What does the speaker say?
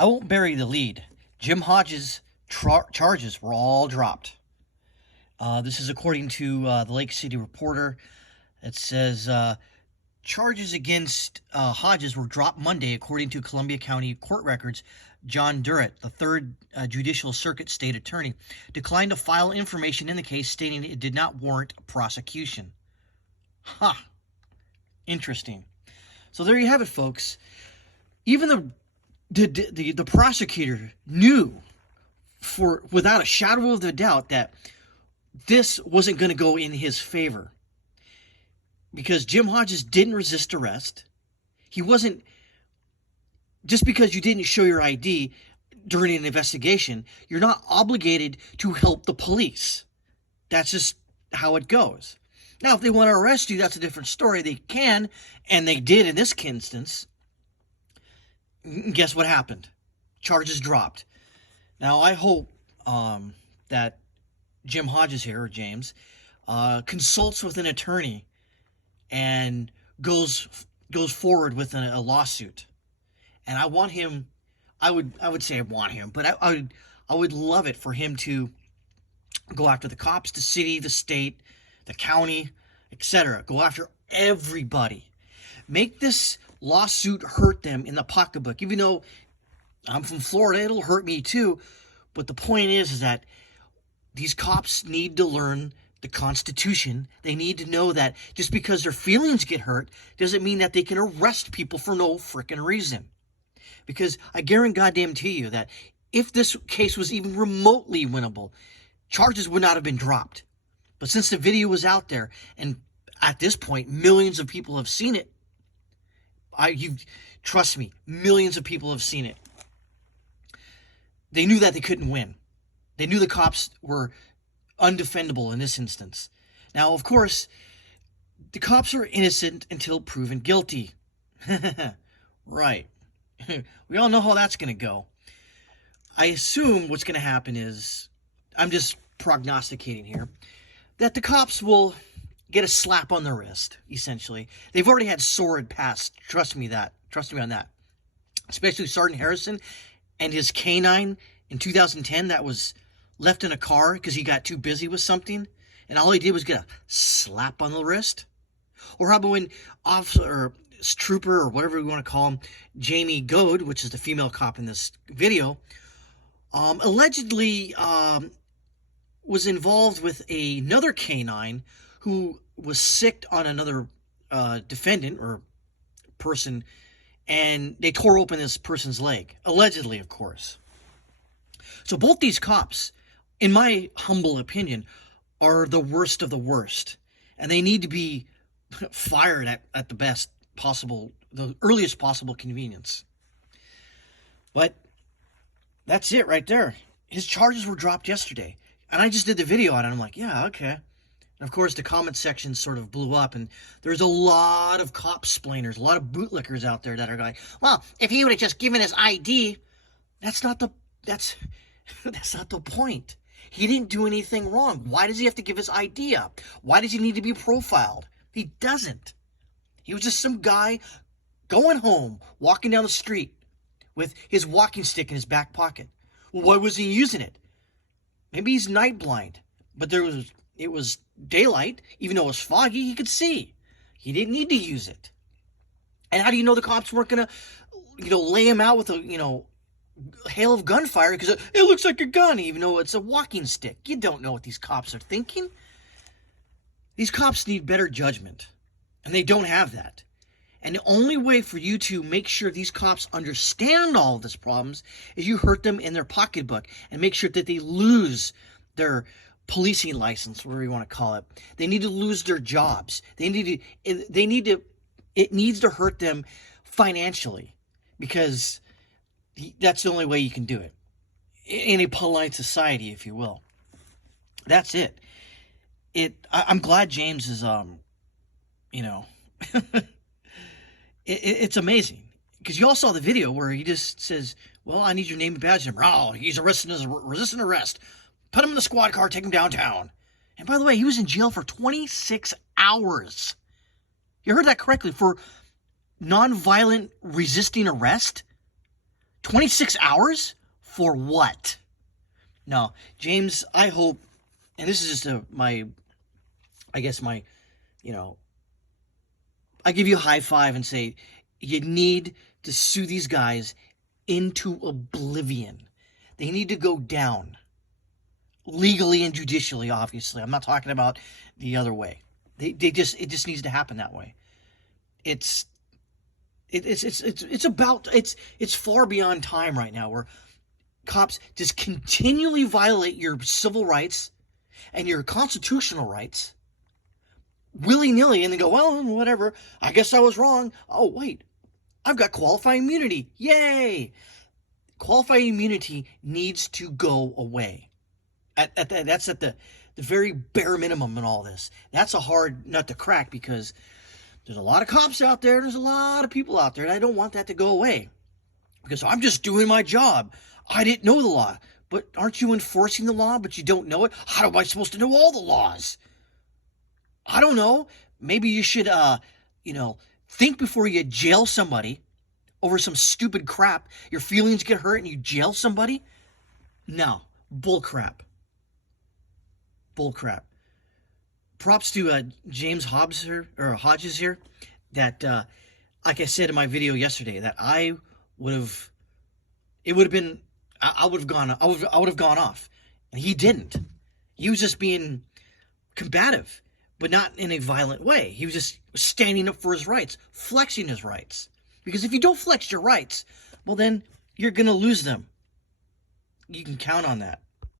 I won't bury the lead. Jim Hodges' charges were all dropped. This is according to the Lake City Reporter. It says charges against Hodges were dropped Monday, according to Columbia County court records. John Durrett, the third Judicial Circuit State Attorney, declined to file information in the case, stating it did not warrant prosecution. Interesting. So there you have it, folks. Even the prosecutor knew without a shadow of a doubt that this wasn't going to go in his favor, because Jim Hodges didn't resist arrest. He wasn't, just because you didn't show your ID during an investigation, you're not obligated to help the police. That's just how it goes. Now, if they want to arrest you, that's a different story. They can, and they did in this instance. Guess what happened? Charges dropped. Now, I hope that Jim Hodges here, or James, consults with an attorney and goes forward with a lawsuit. And I want him, I would say I want him, but I would love it for him to go after the cops, the city, the state, the county, etc. Go after everybody. Make this lawsuit hurt them in the pocketbook. Even though I'm from Florida, it'll hurt me too. But the point is that these cops need to learn the Constitution. They need to know that just because their feelings get hurt doesn't mean that they can arrest people for no frickin' reason. Because I guarantee you that if this case was even remotely winnable, charges would not have been dropped. But since the video was out there, and at this point, millions of people have seen it, trust me, millions of people have seen it. They knew that they couldn't win. They knew the cops were undefendable in this instance. Now, of course, the cops are innocent until proven guilty. Right. We all know how that's going to go. I assume what's going to happen is, I'm just prognosticating here, that the cops will get a slap on the wrist, essentially. They've already had sordid past. Trust me on that. Especially Sergeant Harrison and his canine in 2010 that was left in a car because he got too busy with something, and all he did was get a slap on the wrist. Or how about when trooper, or whatever we want to call him, Jamie Goad, which is the female cop in this video, allegedly was involved with another canine who was sicked on another defendant or person, and they tore open this person's leg. Allegedly, of course. So both these cops, in my humble opinion, are the worst of the worst. And they need to be fired at the earliest possible convenience. But that's it right there. His charges were dropped yesterday. And I just did the video on it. I'm like, yeah, okay. And of course, the comment section sort of blew up. And there's a lot of cop splainers, a lot of bootlickers out there that are like, well, if he would have just given his ID, that's not the point. He didn't do anything wrong. Why does he have to give his ID up? Why does he need to be profiled? He doesn't. He was just some guy going home, walking down the street with his walking stick in his back pocket. Well, why was he using it? Maybe he's night blind, but it was daylight. Even though it was foggy, he could see. He didn't need to use it. And how do you know the cops weren't going to, lay him out with a, hail of gunfire because it looks like a gun, even though it's a walking stick? You don't know what these cops are thinking. These cops need better judgment, and they don't have that. And the only way for you to make sure these cops understand all of these problems is you hurt them in their pocketbook and make sure that they lose their policing license, whatever you want to call it. They need to lose their jobs. It needs to hurt them financially, because that's the only way you can do it in a polite society, if you will. That's it. I'm glad James is, it's amazing, because you all saw the video where he just says, well, I need your name and badge number. Oh, he's arrested as a resistant arrest. Put him in the squad car, take him downtown. And by the way, he was in jail for 26 hours. You heard that correctly, for nonviolent resisting arrest. 26 hours? For what? No, James, I hope, and this is just I guess you know, I give you a high five and say, you need to sue these guys into oblivion. They need to go down. Legally and judicially, obviously. I'm not talking about the other way. It just needs to happen that way. It's far beyond time right now where cops just continually violate your civil rights and your constitutional rights willy-nilly, and then go, well, whatever, I guess I was wrong. Oh, wait, I've got qualified immunity. Yay! Qualified immunity needs to go away. That's at the very bare minimum in all this. That's a hard nut to crack because there's a lot of cops out there. There's a lot of people out there, and I don't want that to go away because I'm just doing my job. I didn't know the law. But aren't you enforcing the law, but you don't know it? How am I supposed to know all the laws? I don't know. Maybe you should, think before you jail somebody over some stupid crap. Your feelings get hurt and you jail somebody? No. Bull crap. Bull crap. Props to James Hodges here, that, like I said in my video yesterday, that I would have gone off, and he didn't. He was just being combative, but not in a violent way. He was just standing up for his rights, flexing his rights. Because if you don't flex your rights, well then you're gonna lose them. You can count on that.